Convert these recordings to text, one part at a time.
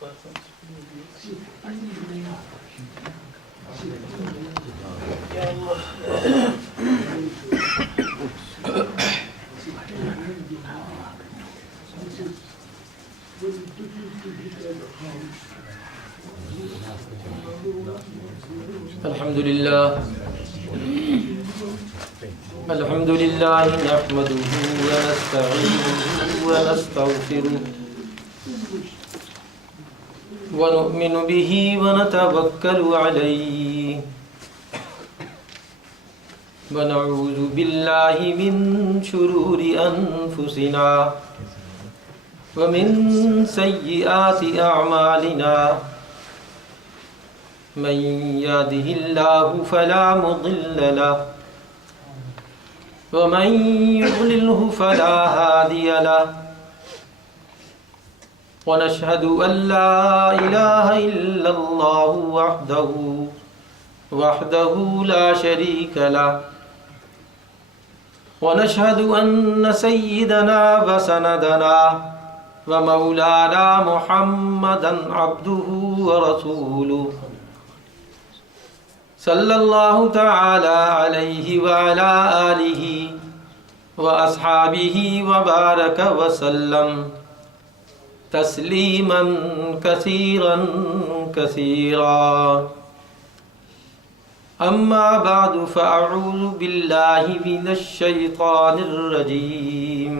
الحمد لله نحمده ونستعينه ونستغفره ونؤمن به ونتوكل عليه ونعوذ بالله من شرور أنفسنا ومن سيئات أعمالنا من يهده الله فلا مضل له ومن يضلله فلا هادي له ونشهد أن لا إله إلا الله وحده لا شريك له ونشهد أن سيدنا وسندنا ومولانا محمدا عبده ورسوله صلى الله تعالى عليه وعلى آله وأصحابه وبارك وسلم تسليما كثيرا كثيرا أما بعد فأعوذ بالله من الشيطان الرجيم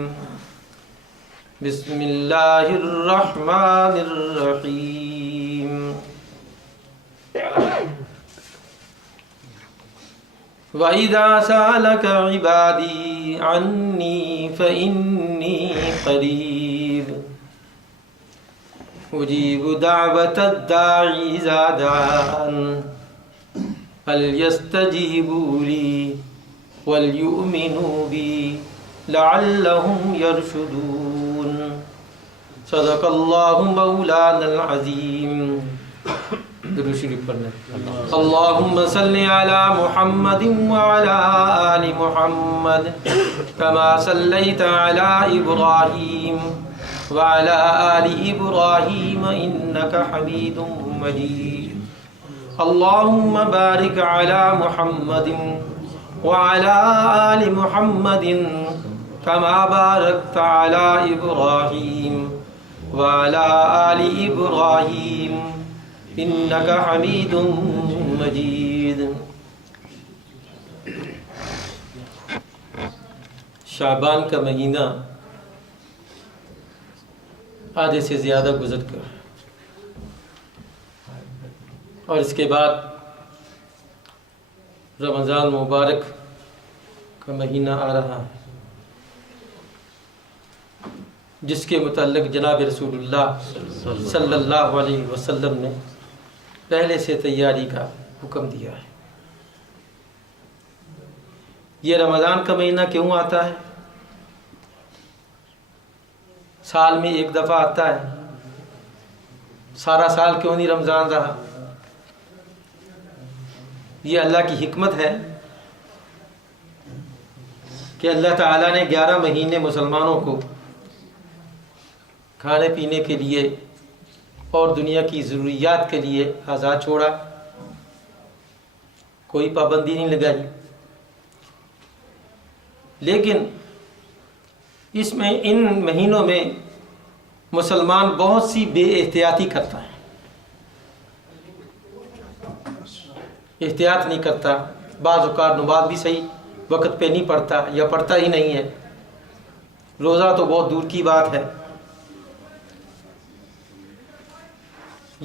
بسم الله الرحمن الرحيم وَإِذَا سَأَلَكَ عِبَادِي عَنِّي فَإِنِّي قَرِيبٌ أُجِيبُ دَعْوَةَ الدَّاعِ إِذَا دَعَانِ فَلْيَسْتَجِيبُوا لِي وَلْيُؤْمِنُوا بِي لَعَلَّهُمْ يَرْشُدُونَ صدق اللہ مولانا العظیم. درود شریف پڑھنا. اللہم صلی علی محمد وعلی آل محمد کما صلیت علی ابراہیم وعلی آل ابراہیم انک حمید مجید. اللہم بارک علی محمد وعلی آل محمد کما بارکت علی ابراہیم وعلی آل ابراہیم انکا حمید مجید. شعبان کا مہینہ آدھے سے زیادہ گزر گیا اور اس کے بعد رمضان مبارک کا مہینہ آ رہا ہے جس کے متعلق جناب رسول اللہ صلی اللہ علیہ وسلم نے پہلے سے تیاری کا حکم دیا ہے. یہ رمضان کا مہینہ کیوں آتا ہے؟ سال میں ایک دفعہ آتا ہے. سارا سال کیوں نہیں رمضان رہا؟ یہ اللہ کی حکمت ہے کہ اللہ تعالیٰ نے 11 مہینے مسلمانوں کو کھانے پینے کے لیے اور دنیا کی ضروریات کے لیے آزاد چھوڑا. کوئی پابندی نہیں لگائی. لیکن اس میں ان مہینوں میں مسلمان بہت سی بے احتیاطی کرتا ہے. احتیاط نہیں کرتا. بعض اوقات نماز بھی صحیح وقت پہ نہیں پڑھتا یا پڑھتا ہی نہیں ہے. روزہ تو بہت دور کی بات ہے.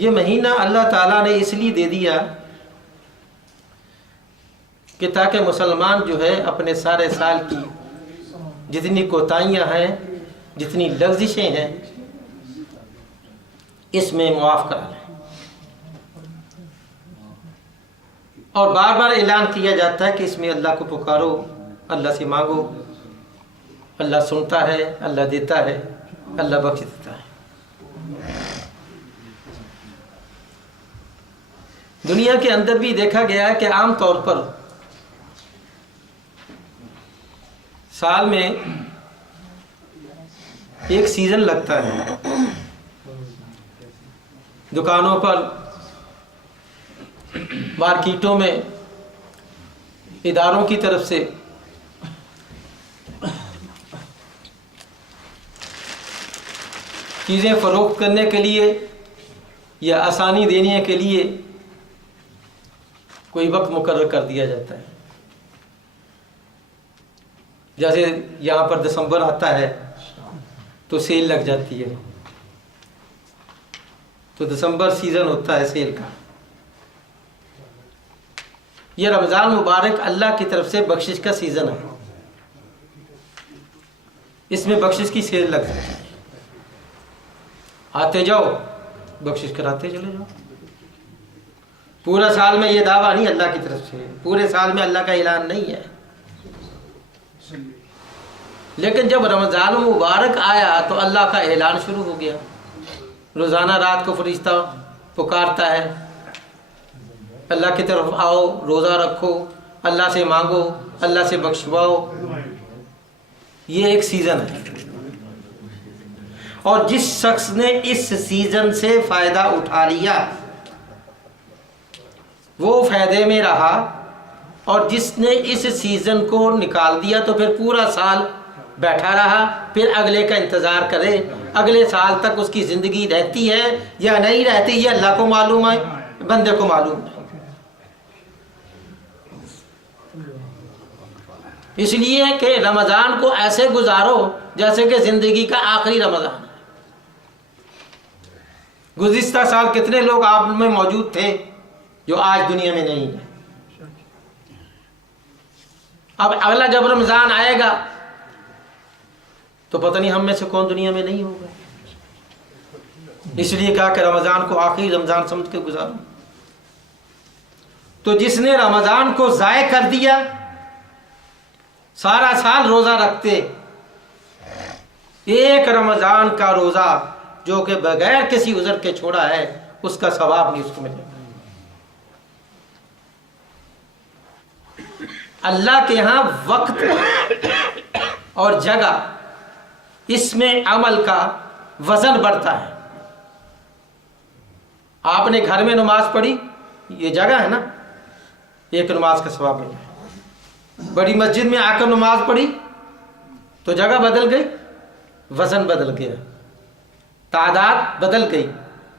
یہ مہینہ اللہ تعالیٰ نے اس لیے دے دیا کہ تاکہ مسلمان جو ہے اپنے سارے سال کی جتنی کوتاہیاں ہیں جتنی لغزشیں ہیں اس میں معاف کرا لیں. اور بار بار اعلان کیا جاتا ہے کہ اس میں اللہ کو پکارو, اللہ سے مانگو. اللہ سنتا ہے, اللہ دیتا ہے, اللہ بخش دیتا ہے. دنیا کے اندر بھی دیکھا گیا ہے کہ عام طور پر سال میں ایک سیزن لگتا ہے دکانوں پر، مارکیٹوں میں، اداروں کی طرف سے چیزیں فروخت کرنے کے لیے یا آسانی دینے کے لیے کوئی وقت مقرر کر دیا جاتا ہے. جیسے یہاں پر دسمبر آتا ہے تو سیل لگ جاتی ہے، تو دسمبر سیزن ہوتا ہے سیل کا. یہ رمضان مبارک اللہ کی طرف سے بخشش کا سیزن ہے. اس میں بخشش کی سیل لگ جاتی ہے. آتے جاؤ بخشش کراتے چلے جاؤ. پورا سال میں یہ دعویٰ نہیں اللہ کی طرف سے، پورے سال میں اللہ کا اعلان نہیں ہے. لیکن جب رمضان مبارک آیا تو اللہ کا اعلان شروع ہو گیا. روزانہ رات کو فرشتہ پکارتا ہے، اللہ کی طرف آؤ، روزہ رکھو، اللہ سے مانگو، اللہ سے بخشواؤ. یہ ایک سیزن ہے، اور جس شخص نے اس سیزن سے فائدہ اٹھا لیا وہ فائدے میں رہا، اور جس نے اس سیزن کو نکال دیا تو پھر پورا سال بیٹھا رہا، پھر اگلے کا انتظار کرے. اگلے سال تک اس کی زندگی رہتی ہے یا نہیں رہتی یہ اللہ کو معلوم ہے، بندے کو معلوم ہے. اس لیے کہ رمضان کو ایسے گزارو جیسے کہ زندگی کا آخری رمضان ہے. گزشتہ سال کتنے لوگ آپ میں موجود تھے جو آج دنیا میں نہیں ہیں. اب اگلا جب رمضان آئے گا تو پتہ نہیں ہم میں سے کون دنیا میں نہیں ہوگا. اس لیے کہا کہ رمضان کو آخری رمضان سمجھ کے گزارو. تو جس نے رمضان کو ضائع کر دیا، سارا سال روزہ رکھتے، ایک رمضان کا روزہ جو کہ بغیر کسی عذر کے چھوڑا ہے اس کا ثواب نہیں اس کو ملے گا. اللہ کے ہاں وقت اور جگہ، اس میں عمل کا وزن بڑھتا ہے. آپ نے گھر میں نماز پڑھی، یہ جگہ ہے نا، ایک نماز کا ثواب مل جائے. بڑی مسجد میں آ کر نماز پڑھی تو جگہ بدل گئی، وزن بدل گیا، تعداد بدل گئی،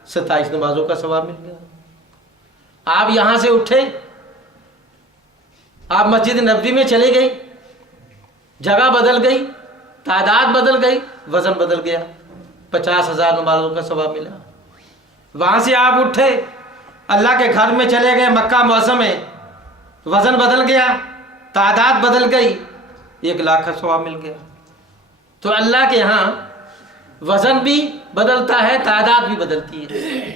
27 نمازوں کا ثواب مل گیا. آپ یہاں سے اٹھے، آپ مسجد نبوی میں چلے گئی، جگہ بدل گئی، تعداد بدل گئی، وزن بدل گیا، 50,000 نمازوں کا ثواب ملا. وہاں سے آپ اٹھے، اللہ کے گھر میں چلے گئے، مکہ معظم میں، وزن بدل گیا، تعداد بدل گئی، 1,00,000 کا ثواب مل گیا. تو اللہ کے ہاں وزن بھی بدلتا ہے، تعداد بھی بدلتی ہے،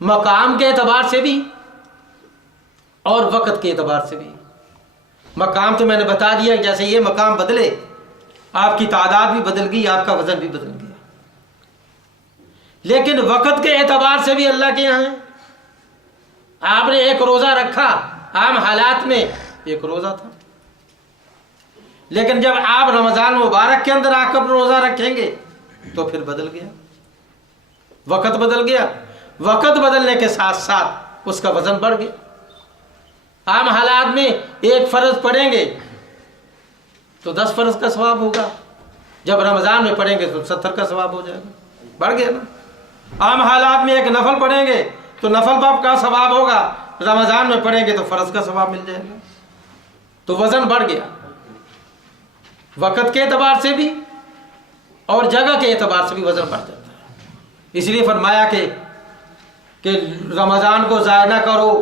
مقام کے اعتبار سے بھی اور وقت کے اعتبار سے بھی. مقام تو میں نے بتا دیا، جیسے یہ مقام بدلے آپ کی تعداد بھی بدل گئی، آپ کا وزن بھی بدل گیا. لیکن وقت کے اعتبار سے بھی اللہ کے یہاں ہے. آپ نے ایک روزہ رکھا، عام حالات میں ایک روزہ تھا، لیکن جب آپ رمضان مبارک کے اندر آ کر روزہ رکھیں گے تو پھر بدل گیا، وقت بدل گیا. وقت بدلنے کے ساتھ ساتھ اس کا وزن بڑھ گیا. عام حالات میں ایک فرض پڑھیں گے تو 10 فرض کا ثواب ہوگا، جب رمضان میں پڑھیں گے تو 70 کا ثواب ہو جائے گا، بڑھ گیا نا. عام حالات میں ایک نفل پڑھیں گے تو نفل باب کا ثواب ہوگا، رمضان میں پڑھیں گے تو فرض کا ثواب مل جائے گا. تو وزن بڑھ گیا، وقت کے اعتبار سے بھی اور جگہ کے اعتبار سے بھی وزن بڑھ جاتا ہے. اس لیے فرمایا کہ رمضان کو ضائع نہ کرو.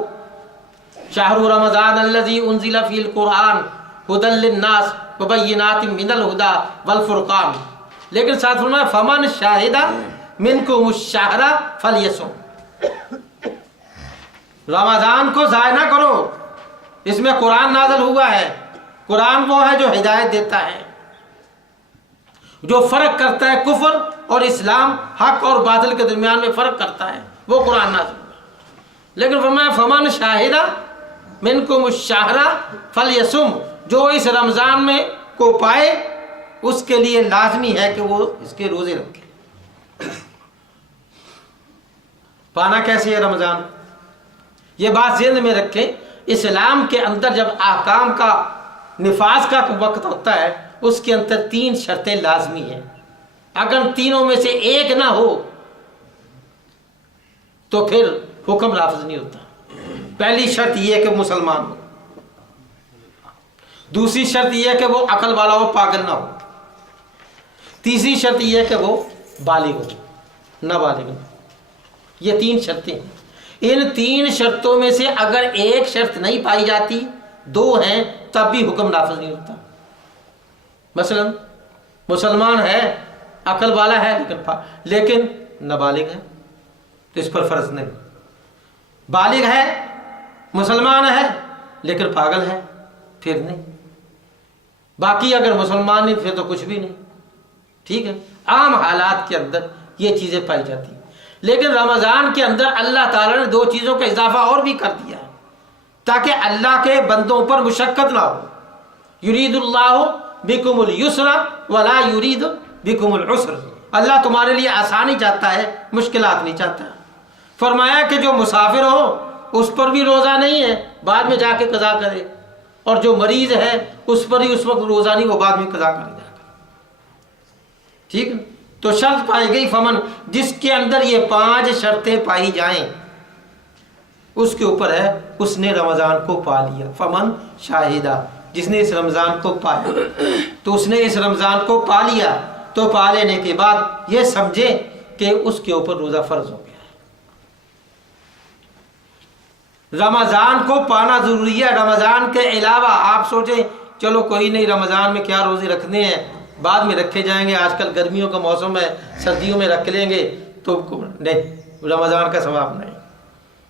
شہر رمضان الذی انزل فیہ القرآن ھدی للناس وبینات من الھدی والفرقان. لیکن ساتھ فرمایا فمن شاہد منکم الشہر فلیصم. رمضان کو ضائع نہ کرو، اس میں قرآن نازل ہوا ہے. قرآن وہ ہے جو ہدایت دیتا ہے، جو فرق کرتا ہے کفر اور اسلام، حق اور باطل کے درمیان میں فرق کرتا ہے، وہ قرآن نازل ہوا. لیکن فرمایا فمن شاہد منکم الشہر فلیصم، جو اس رمضان میں کو پائے اس کے لیے لازمی ہے کہ وہ اس کے روزے رکھے. پانا کیسے ہے رمضان؟ یہ بات ذہن میں رکھیں، اسلام کے اندر جب احکام کا نفاذ کا وقت ہوتا ہے اس کے اندر 3 شرطیں لازمی ہیں، اگر تینوں میں سے ایک نہ ہو تو پھر حکم نافذ نہیں ہوتا۔ پہلی شرط یہ ہے کہ مسلمان ہو، دوسری شرط یہ ہے کہ وہ عقل والا ہو، پاگل نہ ہو، تیسری شرط یہ ہے کہ وہ بالغ ہو، نابالغ ہو۔ یہ 3 شرطیں ہیں، ان 3 شرطوں میں سے اگر ایک شرط نہیں پائی جاتی، 2 ہیں، تب بھی حکم نافذ نہیں ہوتا۔ مثلا مسلمان ہے، عقل والا ہے لیکن نابالغ ہے تو اس پر فرض نہیں، بالغ ہے مسلمان ہے لیکن پاگل ہے پھر نہیں، باقی اگر مسلمان نہیں پھر تو کچھ بھی نہیں، ٹھیک ہے۔ عام حالات کے اندر یہ چیزیں پائی جاتی ہیں، لیکن رمضان کے اندر اللہ تعالیٰ نے 2 چیزوں کا اضافہ اور بھی کر دیا ہے تاکہ اللہ کے بندوں پر مشقت نہ ہو۔ یرید اللہ بکم اليسر ولا یرید بکم العسر، اللہ تمہارے لیے آسانی چاہتا ہے، مشکلات نہیں چاہتا۔ فرمایا کہ جو مسافر ہو اس پر بھی روزہ نہیں ہے، بعد میں جا کے قضا کرے، اور جو مریض ہے اس پر ہی اس وقت روزہ نہیں، وہ بعد میں قضا کرے جا کر، ٹھیک ہے۔ تو شرط پائی گئی فمن، جس کے اندر یہ 5 شرطیں پائی جائیں اس کے اوپر ہے اس نے رمضان کو پا لیا۔ فمن شاہدہ، جس نے اس رمضان کو پایا تو اس نے اس رمضان کو پا لیا، تو پا لینے کے بعد یہ سمجھے کہ اس کے اوپر روزہ فرض ہو گیا ہے۔ رمضان کو پانا ضروری ہے، رمضان کے علاوہ آپ سوچیں چلو کوئی نہیں رمضان میں کیا روزے رکھنے ہیں، بعد میں رکھے جائیں گے، آج کل گرمیوں کا موسم ہے سردیوں میں رکھ لیں گے، تو نہیں، رمضان کا ثواب نہیں۔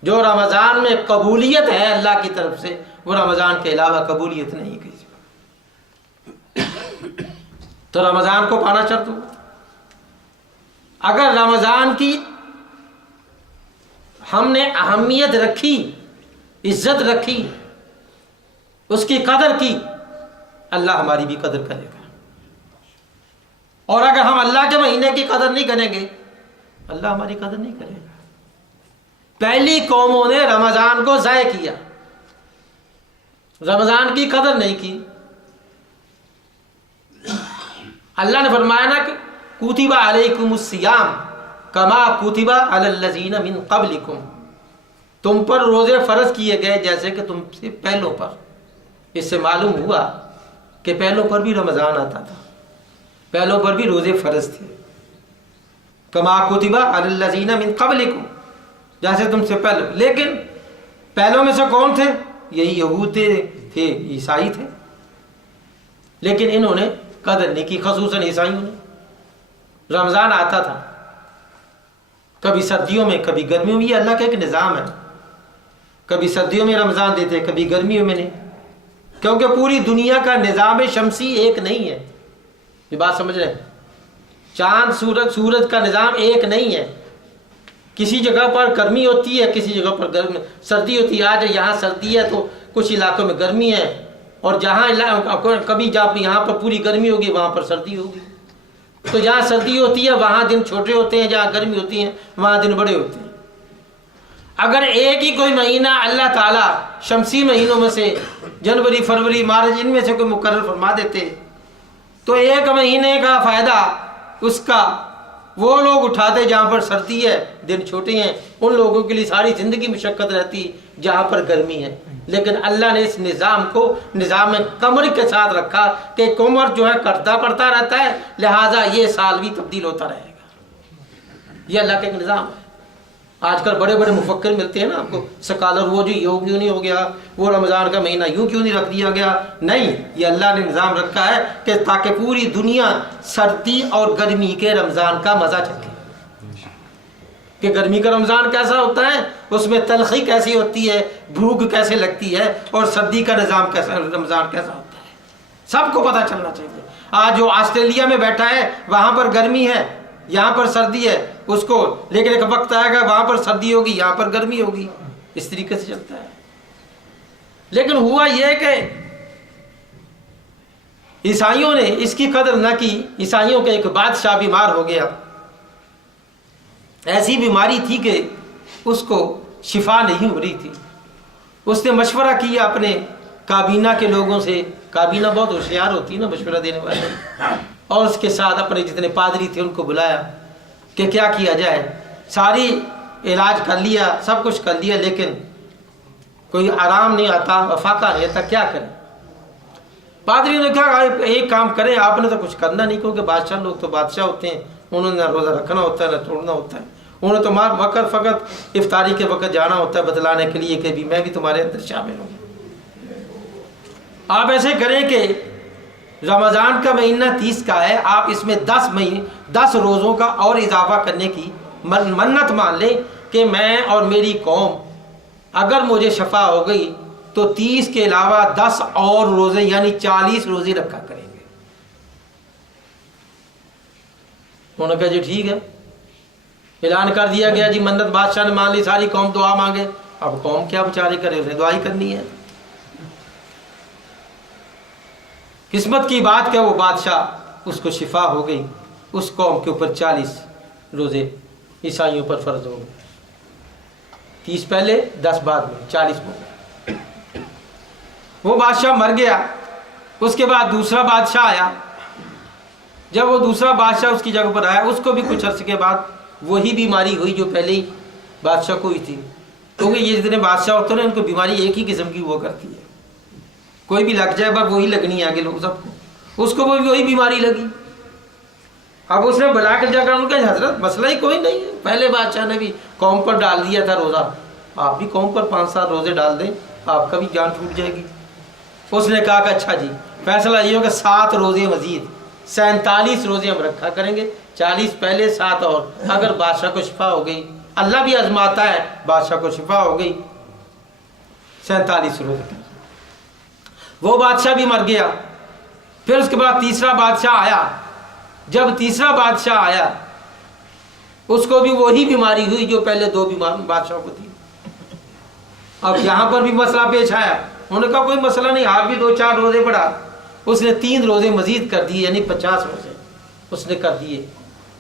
جو رمضان میں قبولیت ہے اللہ کی طرف سے وہ رمضان کے علاوہ قبولیت نہیں کسی پر۔ تو رمضان کو پانا شرط ہو۔ اگر رمضان کی ہم نے اہمیت رکھی، عزت رکھی، اس کی قدر کی، اللہ ہماری بھی قدر کرے گا، اور اگر ہم اللہ کے مہینے کی قدر نہیں کریں گے اللہ ہماری قدر نہیں کرے گا۔ پہلی قوموں نے رمضان کو ضائع کیا، رمضان کی قدر نہیں کی۔ اللہ نے فرمایا نا کہ کتب علیکم الصیام کما کتب علی الذین من قبلکم، تم پر روزے فرض کیے گئے جیسے کہ تم سے پہلوں پر۔ اس سے معلوم ہوا کہ پہلوں پر بھی رمضان آتا تھا، پہلوں پر بھی روزے فرض تھے۔ کما کتب علی الذین من قبلکم، جیسے تم سے پہلے، لیکن پہلوں میں سے کون تھے؟ یہی یہود تھے، عیسائی تھے، لیکن انہوں نے قدر نہیں کی، خصوصاً عیسائیوں نے۔ رمضان آتا تھا کبھی سردیوں میں کبھی گرمیوں میں، یہ اللہ کا ایک نظام ہے، کبھی سردیوں میں رمضان دیتے کبھی گرمیوں میں نہیں، کیونکہ پوری دنیا کا نظام شمسی ایک نہیں ہے، یہ بات سمجھ رہے ہیں؟ چاند سورج کا نظام ایک نہیں ہے، کسی جگہ پر گرمی ہوتی ہے کسی جگہ پر سردی ہوتی ہے۔ آج یہاں سردی ہے تو کچھ علاقوں میں گرمی ہے، اور جہاں کبھی جب یہاں پر پوری گرمی ہوگی وہاں پر سردی ہوگی، تو جہاں سردی ہوتی ہے وہاں دن چھوٹے ہوتے ہیں، جہاں گرمی ہوتی ہیں وہاں دن بڑے ہوتے ہیں۔ اگر ایک ہی کوئی مہینہ اللہ تعالیٰ شمسی مہینوں میں سے جنوری فروری مارچ ان میں سے کوئی مقرر فرما دیتے تو ایک مہینے کا فائدہ اس کا وہ لوگ اٹھاتے جہاں پر سردی ہے، دن چھوٹے ہیں، ان لوگوں کے لیے ساری زندگی مشقت رہتی جہاں پر گرمی ہے۔ لیکن اللہ نے اس نظام کو نظام قمر کے ساتھ رکھا کہ قمر جو ہے کٹتا پڑتا رہتا ہے، لہٰذا یہ سال بھی تبدیل ہوتا رہے گا۔ یہ اللہ کا ایک نظام ہے۔ آج کل بڑے بڑے مفکر ملتے ہیں نا آپ کو، سکالر، وہ جو یوں کیوں نہیں ہو گیا، وہ رمضان کا مہینہ یوں کیوں نہیں رکھ دیا گیا، نہیں، یہ اللہ نے نظام رکھا ہے کہ تاکہ پوری دنیا سردی اور گرمی کے رمضان کا مزہ چکے، کہ گرمی کا رمضان کیسا ہوتا ہے، اس میں تلخی کیسی ہوتی ہے، بھوک کیسے لگتی ہے، اور سردی کا نظام کیسا، رمضان کیسا ہوتا ہے، سب کو پتہ چلنا چاہیے۔ آج جو آسٹریلیا میں بیٹھا ہے وہاں پر گرمی ہے یہاں پر سردی ہے اس کو، لیکن ایک وقت آئے گا وہاں پر سردی ہوگی یہاں پر گرمی ہوگی، اس طریقے سے چلتا ہے۔ لیکن ہوا یہ کہ عیسائیوں نے اس کی قدر نہ کی۔ عیسائیوں کا ایک بادشاہ بیمار ہو گیا، ایسی بیماری تھی کہ اس کو شفا نہیں ہو رہی تھی. اس نے مشورہ کیا اپنے کابینہ کے لوگوں سے. کابینہ بہت ہوشیار ہوتی ہے نا مشورہ دینے والے. اور اس کے ساتھ اپنے جتنے پادری تھے ان کو بلایا کہ کیا کیا جائے. ساری علاج کر لیا, سب کچھ کر لیا, لیکن کوئی آرام نہیں آتا, افاقہ نہیں آتا, کیا کریں. پادری نے کہا ایک کام کریں, آپ نے تو کچھ کرنا نہیں, کیونکہ بادشاہ لوگ تو بادشاہ ہوتے ہیں, انہوں نے نہ روزہ رکھنا ہوتا ہے نہ توڑنا ہوتا ہے. انہوں نے تو وقت فقط افطاری کے وقت جانا ہوتا ہے بتلانے کے لیے کہ بھی میں بھی تمہارے اندر شامل ہوں. آپ ایسے کریں کہ رمضان کا مہینہ 30 کا ہے, آپ اس میں 10 روزوں کا اور اضافہ کرنے کی منت مان لیں کہ میں اور میری قوم اگر مجھے شفا ہو گئی تو 30 کے علاوہ 10 اور روزے یعنی 40 روزے رکھا کریں گے. انہوں نے کہا جی ٹھیک ہے. اعلان کر دیا گیا جی, منت بادشاہ نے مان لی, ساری قوم دعا مانگے. اب قوم کیا بیچاری کرے, اسے دعا ہی کرنی ہے. قسمت کی بات کہ وہ بادشاہ اس کو شفا ہو گئی, اس قوم کے اوپر 40 روزے عیسائیوں پر فرض ہو گئے. 30 پہلے 10 بعد میں 40 ہو گئے. وہ بادشاہ مر گیا. اس کے بعد دوسرا بادشاہ آیا. جب وہ دوسرا بادشاہ اس کی جگہ پر آیا, اس کو بھی کچھ عرصے کے بعد وہی بیماری ہوئی جو پہلے ہی بادشاہ کو ہوئی تھی. کیونکہ یہ جتنے بادشاہ ہوتے ہیں ان کو بیماری ایک ہی قسم کی ہوا کرتی ہے, کوئی بھی لگ جائے بس وہی لگنی ہے آگے لوگ سب کو. اس کو وہی بیماری لگی. اب اس نے بلا کر جا کر ان کا حضرت مسئلہ ہی کوئی نہیں ہے, پہلے بادشاہ نے بھی قوم پر ڈال دیا تھا روزہ, آپ بھی قوم پر 5-7 روزے ڈال دیں, آپ کا بھی جان چھوٹ جائے گی. اس نے کہا کہ اچھا جی فیصلہ یہ ہو کہ 7 روزے مزید 47 روزے ہم رکھا کریں گے, 40 پہلے 7 اور. اگر بادشاہ کو شفا ہو گئی, اللہ بھی آزماتا ہے, بادشاہ کو شفا ہو گئی 47 روزے. وہ بادشاہ بھی مر گیا. پھر اس کے بعد تیسرا بادشاہ آیا. جب تیسرا بادشاہ آیا اس کو بھی وہی بیماری ہوئی جو پہلے 2 بادشاہوں کو تھی. اب یہاں پر بھی مسئلہ پیش آیا. انہوں نے کہا کوئی مسئلہ نہیں, آپ بھی 2-4 روزے بڑھا. اس نے 3 روزے مزید کر دیے, یعنی 50 روزے اس نے کر دیے.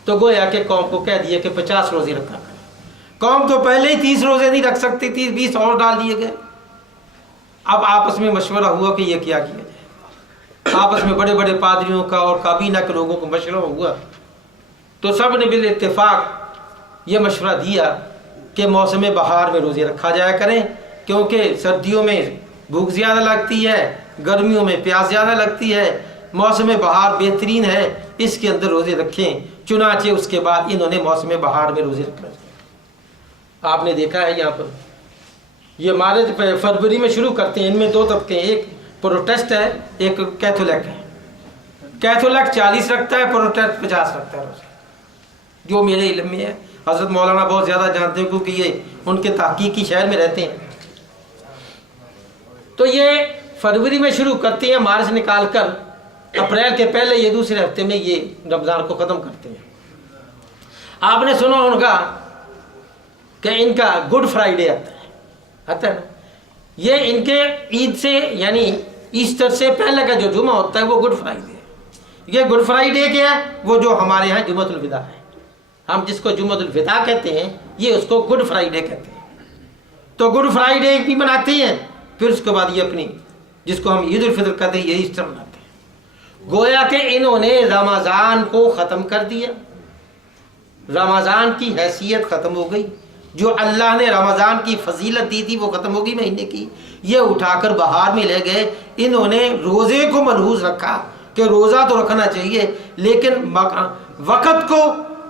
تو گویا کہ قوم کو کہہ دیا کہ 50 روزے رکھا کریں. قوم تو پہلے ہی 30 روزے نہیں رکھ سکتی تھی, 20 اور ڈال دیے گئے. اب آپس میں مشورہ ہوا کہ یہ کیا کیا جائے. آپس میں بڑے بڑے پادریوں کا اور کابینہ کے لوگوں کو مشورہ ہوا. تو سب نے بال اتفاق یہ مشورہ دیا کہ موسم بہار میں روزے رکھا جایا کریں, کیونکہ سردیوں میں بھوک زیادہ لگتی ہے, گرمیوں میں پیاس زیادہ لگتی ہے. موسم بہار بہترین ہے, اس کے اندر روزے رکھیں. چنانچہ اس کے بعد انہوں نے موسم بہار میں روزے رکھنا. آپ نے دیکھا ہے یہاں پر یہ مارچ فروری میں شروع کرتے ہیں. ان میں 2 طبقے ہیں, ایک پروٹسٹ ہے, ایک کیتھولک ہے. کیتھولک 40 رکھتا ہے, پروٹسٹ 50 رکھتا ہے روزے, جو میرے علم میں ہے. حضرت مولانا بہت زیادہ جانتے ہیں کیونکہ یہ ان کے تحقیقی شہر میں رہتے ہیں. تو یہ فروری میں شروع کرتے ہیں, مارچ نکال کر اپریل کے پہلے یہ دوسرے ہفتے میں یہ رمضان کو ختم کرتے ہیں. آپ نے سنا ہوگا کہ ان کا گڈ فرائیڈے آتا ہے نا. یہ ان کے عید سے یعنی ایسٹر سے پہلے کا جو جمعہ ہوتا ہے وہ گڈ فرائیڈے ہے. یہ گڈ فرائیڈے کیا ہے, وہ جو ہمارے یہاں جمعۃ الوداع ہے, ہم جس کو جمعۃ الوداع کہتے ہیں, یہ اس کو گڈ فرائیڈے کہتے ہیں. تو گڈ فرائیڈے بھی مناتے ہیں. پھر اس کے بعد یہ اپنی جس کو ہم عید الفطر کہتے ہیں, یہ ایسٹر مناتے ہیں. گویا کہ انہوں نے رمضان کو ختم کر دیا. رمضان کی حیثیت ختم ہو گئی. جو اللہ نے رمضان کی فضیلت دی تھی وہ ختم ہوگی مہینے کی. یہ اٹھا کر بہار میں لے گئے. انہوں نے روزے کو ملحوظ رکھا کہ روزہ تو رکھنا چاہیے, لیکن وقت کو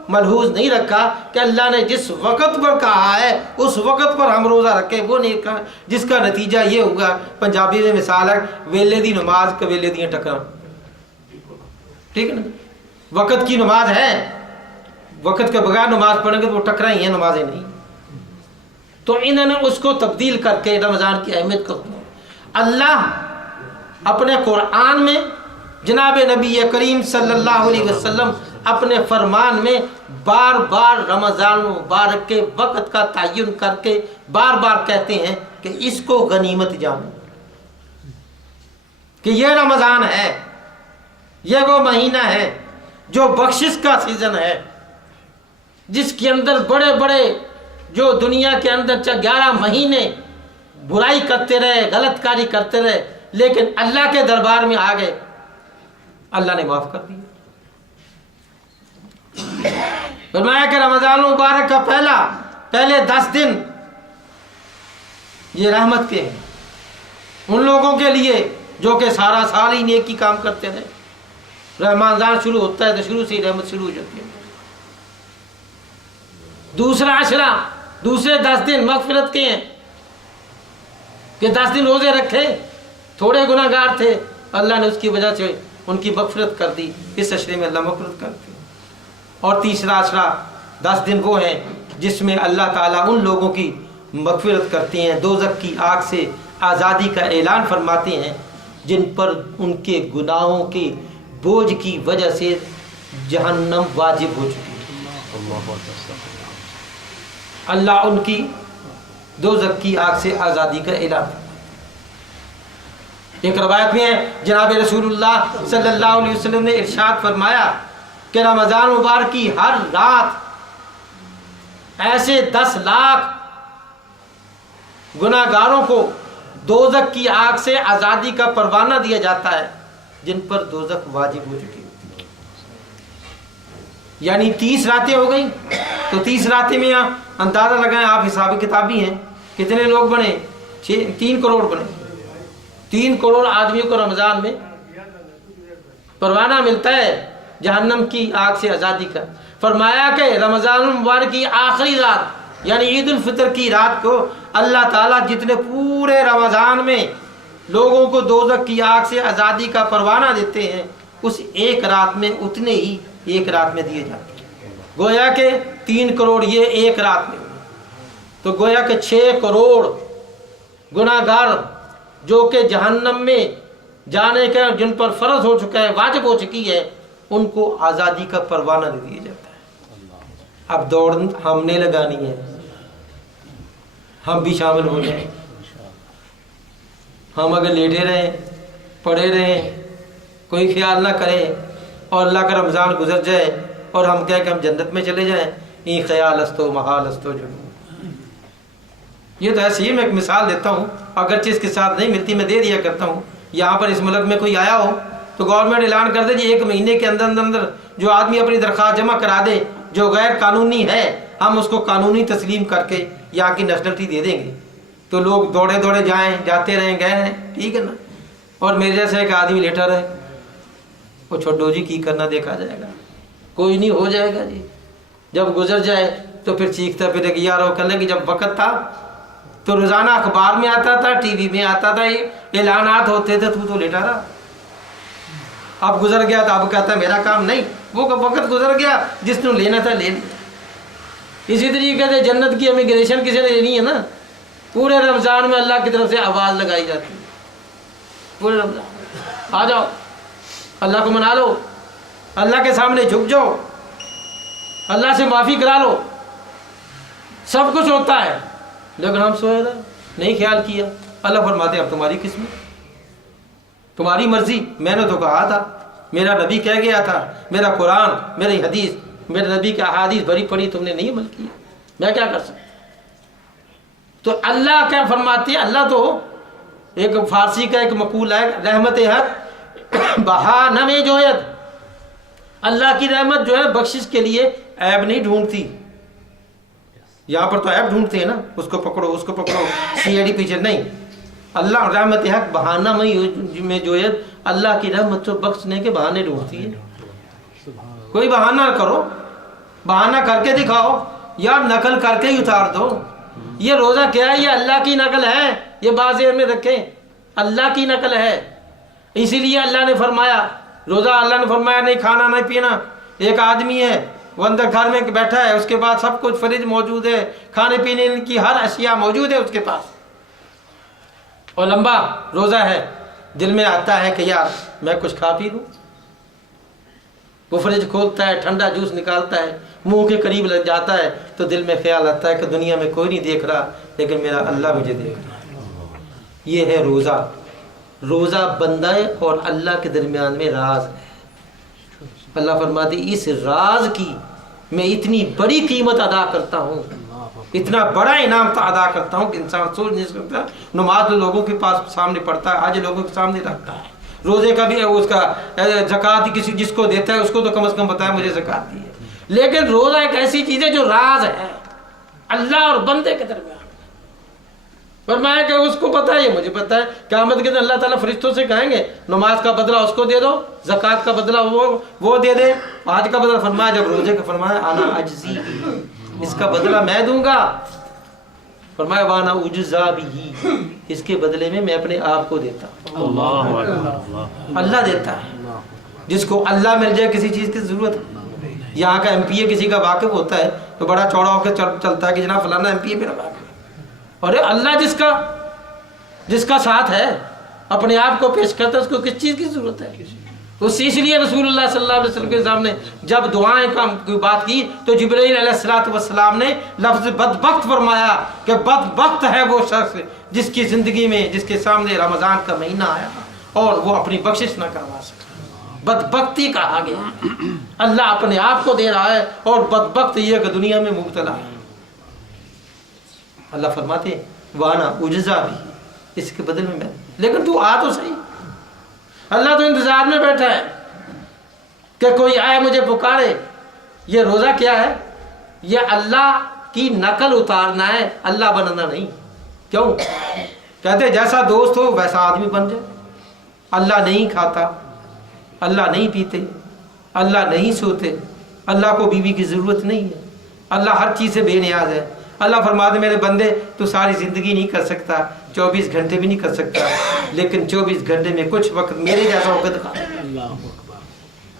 ملحوظ نہیں رکھا کہ اللہ نے جس وقت پر کہا ہے اس وقت پر ہم روزہ رکھیں, وہ نہیں کہا. جس کا نتیجہ یہ ہوگا, پنجابی میں مثال ہے ویلے دی نماز کے ویلے دیاں ٹکرا. ٹھیک ہے نا, وقت کی نماز ہے, وقت کے بغیر نماز پڑھیں گے تو وہ ٹکرا ہی ہیں, نمازیں نہیں. تو انہوں نے اس کو تبدیل کر کے رمضان کی اہمیت کو. اللہ اپنے قرآن میں جناب نبی کریم صلی اللہ علیہ وسلم اپنے فرمان میں بار بار رمضان مبارک کے وقت کا تعین کر کے بار بار کہتے ہیں کہ اس کو غنیمت جانو, کہ یہ رمضان ہے, یہ وہ مہینہ ہے جو بخشش کا سیزن ہے, جس کے اندر بڑے بڑے جو دنیا کے اندر 11 مہینے برائی کرتے رہے، غلط کاری کرتے رہے، لیکن اللہ کے دربار میں آ گئے، اللہ نے معاف کر دیا۔ فرمایا کہ رمضان مبارک کا پہلے 10 دن یہ رحمت کے ہیں ان لوگوں کے لیے جو کہ سارا سال ہی نیکی کام کرتے رہے۔ رمضان شروع ہوتا ہے تو شروع سے ہی رحمت شروع ہو جاتی ہے۔ دوسرا عشرہ، دوسرے 10 دن مغفرت کے ہیں کہ 10 دن روزے رکھے، تھوڑے گناہ گار تھے، اللہ نے اس کی وجہ سے ان کی مغفرت کر دی، اس عشرے میں اللہ مغفرت کرتی۔ اور تیسرا عشرہ 10 دن وہ ہیں جس میں اللہ تعالیٰ ان لوگوں کی مغفرت کرتے ہیں، دوزخ کی آگ سے آزادی کا اعلان فرماتے ہیں جن پر ان کے گناہوں کے بوجھ کی وجہ سے جہنم واجب ہو چکی ہے۔ اللہ ان کی دوزخ کی آگ سے آزادی کا اعلان۔ ایک روایت میں ہے جناب رسول اللہ صلی اللہ علیہ وسلم نے ارشاد فرمایا کہ رمضان مبارک کی ہر رات ایسے 10 لاکھ گناہ گاروں کو دوزخ کی آگ سے آزادی کا پروانہ دیا جاتا ہے جن پر دوزخ واجب ہو چکی ہے۔ یعنی 30 راتیں ہو گئی، تو 30 راتیں میں اندازہ لگائیں، آپ حساب کتابی ہیں، کتنے لوگ بنے؟ 3 کروڑ بنے۔ 3 کروڑ آدمیوں کو رمضان میں پروانہ ملتا ہے جہنم کی آگ سے آزادی کا۔ فرمایا کہ رمضان مبارک کی آخری رات یعنی عید الفطر کی رات کو اللہ تعالیٰ جتنے پورے رمضان میں لوگوں کو دوزخ کی آگ سے آزادی کا پروانہ دیتے ہیں، اس ایک رات میں اتنے ہی ایک رات میں دیے جاتے ہیں۔ گویا کہ 3 کروڑ یہ ایک رات میں، تو گویا کہ 6 کروڑ گناہ گار جو کہ جہنم میں جانے کا جن پر فرض ہو چکا ہے، واجب ہو چکی ہے، ان کو آزادی کا پروانہ دے دیا جاتا ہے۔ اب دوڑ ہم نے لگانی ہے، ہم بھی شامل ہو جائیں۔ ہم اگر لیٹے رہیں، پڑے رہیں، کوئی خیال نہ کریں اور اللہ کا رمضان گزر جائے اور ہم کہیں کہ ہم جنت میں چلے جائیں، یہ خیال استو محال استو جو یہ تو ایسے ہی میں ایک مثال دیتا ہوں، اگرچہ اس کے ساتھ نہیں ملتی میں دے دیا کرتا ہوں۔ یہاں پر اس ملک میں کوئی آیا ہو تو گورنمنٹ اعلان کر دے جی 1 مہینے کے اندر جو آدمی اپنی درخواست جمع کرا دے جو غیر قانونی ہے، ہم اس کو قانونی تسلیم کر کے یہاں کی نیشنلٹی دے دیں گے، تو لوگ دوڑے دوڑے جاتے رہیں، گئے ہیں، ٹھیک ہے نا۔ اور میرے جیسے ایک آدمی لیٹا رہے، وہ چھوٹو جی کی کرنا دیکھا جائے گا، کوئی نہیں، ہو جائے گا جی۔ جب گزر جائے تو پھر چیختا پھر کہ یار وہ کر لیں کہ جب وقت تھا تو روزانہ اخبار میں آتا تھا، ٹی وی میں آتا تھا، اعلانات ہوتے تھے، تو لیٹا رہا۔ اب گزر گیا تو اب کہتا ہے میرا کام نہیں، وہ وقت گزر گیا، جس نے لینا تھا لے لیا۔ اسی طریقے سے جنت کی امیگریشن کسی نے لینی ہے نا، پورے رمضان میں اللہ کی طرف سے آواز لگائی جاتی ہے، پورے رمضان آ جاؤ، اللہ کو منا لو، اللہ کے سامنے جھک جاؤ، اللہ سے معافی کرا لو، سب کچھ ہوتا ہے، لیکن ہم سوئے رہے، نہیں خیال کیا۔ اللہ فرماتے ہیں اب تمہاری قسمت، تمہاری مرضی، میں نے تو کہا تھا، میرا نبی کہہ گیا تھا، میرا قرآن، میری حدیث، میرے نبی کی احادیث بڑی پڑھی، تم نے نہیں عمل کیا، میں کیا کر سکتا۔ تو اللہ کیا فرماتے ہیں، اللہ تو ایک فارسی کا ایک مقولہ ہے، رحمت حق بہانہ میں جوید، اللہ کی رحمت جو ہے بخشش کے لیے عیب نہیں ڈھونڈتی۔ یہاں پر تو عیب ڈھونڈتے ہیں نا، اس کو پکڑو، اس کو پکڑو، سی آئی ڈی پیچھے نہیں۔ اللہ رحمت حق بہانہ میں جوید، اللہ کی رحمت تو بخشنے کے بہانے ڈھونڈتی ہے۔ کوئی بہانہ کرو، بہانہ کر کے دکھاؤ، یا نقل کر کے ہی اتار دو۔ یہ روزہ کیا ہے؟ یہ اللہ کی نقل ہے، یہ بات ذہن میں رکھیں، اللہ کی نقل ہے۔ اسی لیے اللہ نے فرمایا روزہ، اللہ نے فرمایا نہیں کھانا نہیں پینا۔ ایک آدمی ہے وہ اندر گھر میں بیٹھا ہے، اس کے پاس سب کچھ فریج موجود ہے، کھانے پینے کی ہر اشیاء موجود ہے اس کے پاس، اور لمبا روزہ ہے، دل میں آتا ہے کہ یار میں کچھ کھا پی لوں۔ وہ فریج کھولتا ہے، ٹھنڈا جوس نکالتا ہے، منہ کے قریب لگ جاتا ہے تو دل میں خیال آتا ہے کہ دنیا میں کوئی نہیں دیکھ رہا لیکن میرا اللہ مجھے دیکھ رہا ہے۔ یہ ہے روزہ۔ روزہ بندہ اور اللہ کے درمیان میں راز ہے۔ اللہ فرماتی اس راز کی میں اتنی بڑی قیمت ادا کرتا ہوں اتنا بڑا انعام تو ادا کرتا ہوں کہ انسان سوچ نہیں سکتا. نماز لوگوں کے پاس سامنے پڑھتا ہے, حج لوگوں کے سامنے رکھتا ہے, روزے کا بھی اس کا زکوٰۃ کسی جس کو دیتا ہے اس کو تو کم از کم بتایا مجھے زکوٰۃ دی ہے. لیکن روزہ ایک ایسی چیز ہے جو راز ہے اللہ اور بندے کے درمیان. فرمایا کہ اس کو پتہ ہے, مجھے پتہ ہے, قیامت کے دن اللہ تعالیٰ فرشتوں سے کہیں گے نماز کا بدلہ اس کو دے دو, زکوٰۃ کا بدلہ وہ دے دے, حج کا بدلہ. فرمایا جب روزے کا فرمایا انا اجزی, اس کا بدلہ میں دوں گا. فرمایا وانا اجزا بھی, اس کے بدلے میں اپنے آپ کو دیتا ہوں. اللہ دیتا ہے جس کو اللہ مل جائے کسی چیز کی ضرورت. یہاں کا MP کسی کا واقف ہوتا ہے تو بڑا چوڑا ہو کے چلتا ہے کہ جناب فلانا MP میرا واقف. اور اللہ جس کا ساتھ ہے اپنے آپ کو پیش کرتا ہے, اس کو کس چیز کی ضرورت ہے. اس لیے رسول اللہ صلی اللہ علیہ وسلم کے سامنے جب دعائیں کی بات کی تو جبرائیل علیہ السلام نے لفظ بدبخت فرمایا کہ بدبخت ہے وہ شخص جس کی زندگی میں, جس کے سامنے رمضان کا مہینہ آیا اور وہ اپنی بخشش نہ کروا سکا. بدبختی کہا گیا. اللہ اپنے آپ کو دے رہا ہے اور بدبخت یہ کہ دنیا میں مبتلا ہے. اللہ فرماتے وانا اجزا بھی, اس کے بدل میں لیکن تو آ تو صحیح. اللہ تو انتظار میں بیٹھا ہے کہ کوئی آئے مجھے پکارے. یہ روزہ کیا ہے؟ یہ اللہ کی نقل اتارنا ہے, اللہ بننا نہیں. کیوں؟ کہتے جیسا دوست ہو ویسا آدمی بن جائے. اللہ نہیں کھاتا, اللہ نہیں پیتے, اللہ نہیں سوتے, اللہ کو بیوی کی ضرورت نہیں ہے, اللہ ہر چیز سے بے نیاز ہے. اللہ فرماتے میرے بندے تو ساری زندگی نہیں کر سکتا, 24 گھنٹے بھی نہیں کر سکتا, لیکن 24 گھنٹے میں کچھ وقت میرے جیسا وقت کھا.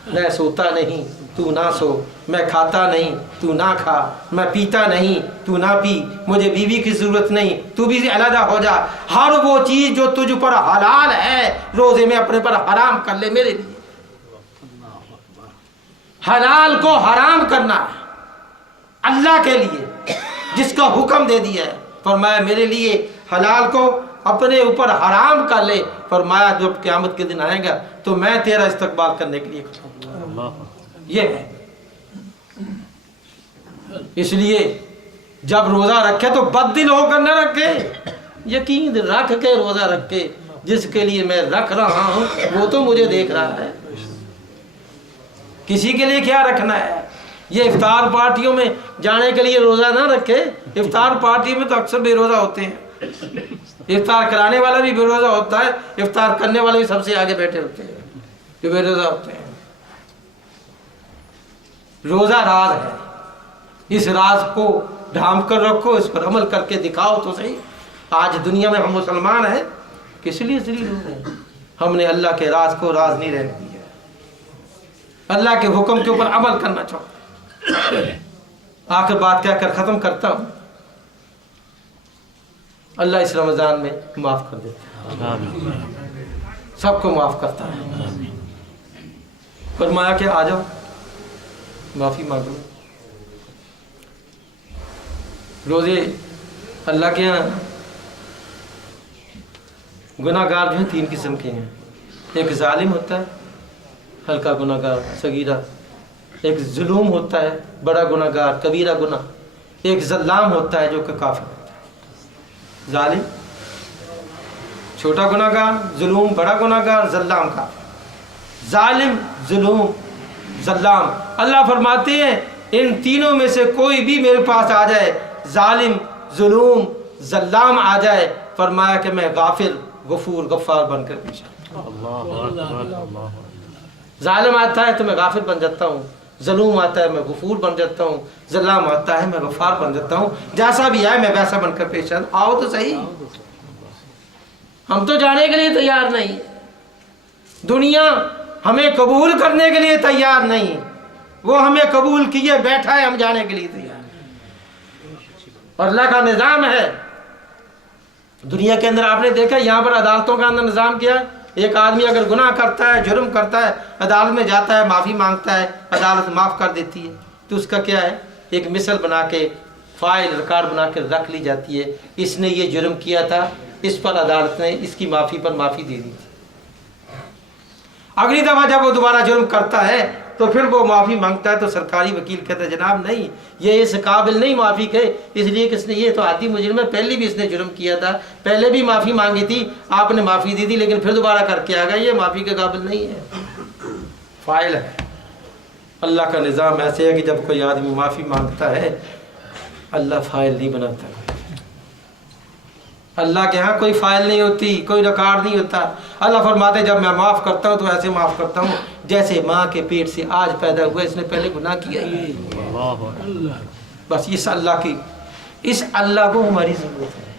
میں سوتا نہیں تو نہ سو, میں کھاتا نہیں تو نہ کھا, میں پیتا نہیں تو نہ پی, مجھے بیوی کی ضرورت نہیں تو بھی علیحدہ ہو جا. ہر وہ چیز جو تجھ پر حلال ہے روزے میں اپنے پر حرام کر لے میرے لیے. حلال کو حرام کرنا اللہ کے لیے جس کا حکم دے دیا ہے. فرمایا میرے لیے حلال کو اپنے اوپر حرام کر لے. فرمایا جب قیامت کے دن آئے گا تو میں تیرا استقبال کرنے کے لیے کھڑا ہوں. یہ ہے. اس لیے جب روزہ رکھے تو بد دل ہو کر نہ رکھے, یقین رکھ کے روزہ رکھے. جس کے لیے میں رکھ رہا ہوں وہ تو مجھے دیکھ رہا ہے. کسی کے لیے کیا رکھنا ہے. یہ افطار پارٹیوں میں جانے کے لیے روزہ نہ رکھے. افطار پارٹی میں تو اکثر بے روزہ ہوتے ہیں. افطار کرانے والا بھی بے روزہ ہوتا ہے, افطار کرنے والے بھی سب سے آگے بیٹھے ہوتے ہیں جو بے روزہ ہوتے ہیں. روزہ راز ہے, اس راز کو ڈھانپ کر رکھو, اس پر عمل کر کے دکھاؤ تو صحیح. آج دنیا میں ہم مسلمان ہیں کس لیے ذلیل ہو رہے ہیں؟ ہم نے اللہ کے راز کو راز نہیں رہنے دیا, اللہ کے حکم کے اوپر عمل کرنا چاہو. آخر بات کہہ کر ختم کرتا ہوں, اللہ اس رمضان میں معاف کر دیتا ہے, سب کو معاف کرتا ہے. فرمایا کہ آ جاؤ معافی مانگو. روزے اللہ کے یہاں گناہ گار جو ہیں 3 قسم کے ہیں. ایک ظالم ہوتا ہے, ہلکا گناہ گار صغیرہ. ایک ظلم ہوتا ہے, بڑا گناہ گار کبیرہ گناہ. ایک ظلام ہوتا ہے جو کہ کافر ہوتا ہے. ظالم چھوٹا گناہ گار, ظلم بڑا گناہ گار, ظلام کافر. ظالم, ظلم, ظلام. اللہ فرماتے ہیں ان تینوں میں سے کوئی بھی میرے پاس آ جائے, ظالم, ظلم, ظلام آ جائے, فرمایا کہ میں غافر, غفور, غفار بن کر پیش آؤں. ظالم آتا ہے تو میں غافر بن جاتا ہوں, ظلم آتا ہے میں غفور بن جاتا ہوں, ظلام آتا ہے میں غفار بن جاتا ہوں. جیسا بھی آئے میں ویسا بن کر پیش آؤں. آؤ تو صحیح. ہم تو جانے کے لیے تیار نہیں, دنیا ہمیں قبول کرنے کے لیے تیار نہیں, وہ ہمیں قبول کیے بیٹھا ہے, ہم جانے کے لیے تیار. اور اللہ کا نظام ہے دنیا کے اندر. آپ نے دیکھا یہاں پر عدالتوں کا اندر نظام کیا ہے. ایک آدمی اگر گناہ کرتا ہے, جرم کرتا ہے, عدالت میں جاتا ہے, معافی مانگتا ہے, عدالت معاف کر دیتی ہے, تو اس کا کیا ہے, ایک مثل بنا کے فائل ریکارڈ بنا کے رکھ لی جاتی ہے. اس نے یہ جرم کیا تھا, اس پر عدالت نے اس کی معافی پر معافی دے دی تھی. اگلی دفعہ جب وہ دوبارہ جرم کرتا ہے تو پھر وہ معافی مانگتا ہے تو سرکاری وکیل کہتا ہے جناب نہیں، یہ اس قابل نہیں معافی کے، اس لیے کہ اس نے یہ تو عادی مجرم ہے، پہلے بھی اس نے جرم کیا تھا، پہلے بھی معافی مانگی تھی، آپ نے معافی دی تھی لیکن پھر دوبارہ کر کے آ گیا، یہ معافی کے قابل نہیں ہے، فاعل ہے۔ اللہ کا نظام ایسے ہے کہ جب کوئی آدمی معافی مانگتا ہے اللہ فاعل نہیں بناتا، اللہ کے ہاں کوئی فائل نہیں ہوتی، کوئی ریکارڈ نہیں ہوتا۔ اللہ فرماتے ہیں جب میں معاف کرتا ہوں تو ایسے معاف کرتا ہوں جیسے ماں کے پیٹ سے آج پیدا ہوا، اس نے پہلے گناہ کیا ہی ہے۔ بس اس اللہ کو ہماری ضرورت ہے،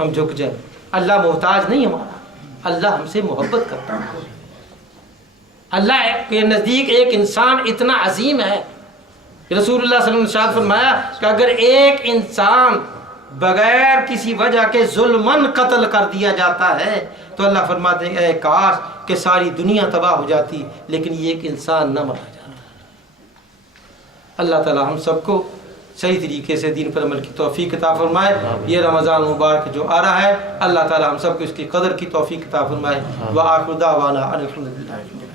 ہم جھک جائیں۔ اللہ محتاج نہیں ہمارا، اللہ ہم سے محبت کرتا ہے۔ اللہ کے نزدیک ایک انسان اتنا عظیم ہے، رسول اللہ صلی اللہ علیہ وسلم نے ارشاد فرمایا کہ اگر ایک انسان بغیر کسی وجہ کے ظلمن قتل کر دیا جاتا ہے تو اللہ فرماتے ہیں اے کاش کہ ساری دنیا تباہ ہو جاتی لیکن یہ ایک انسان نہ مارا جاتا۔ اللہ تعالی ہم سب کو صحیح طریقے سے دین پر عمل کی توفیق عطا فرمائے۔ یہ رمضان مبارک جو آ رہا ہے اللہ تعالی ہم سب کو اس کی قدر کی توفیق عطا فرمائے۔ وآخر دعوانا الحمدللہ۔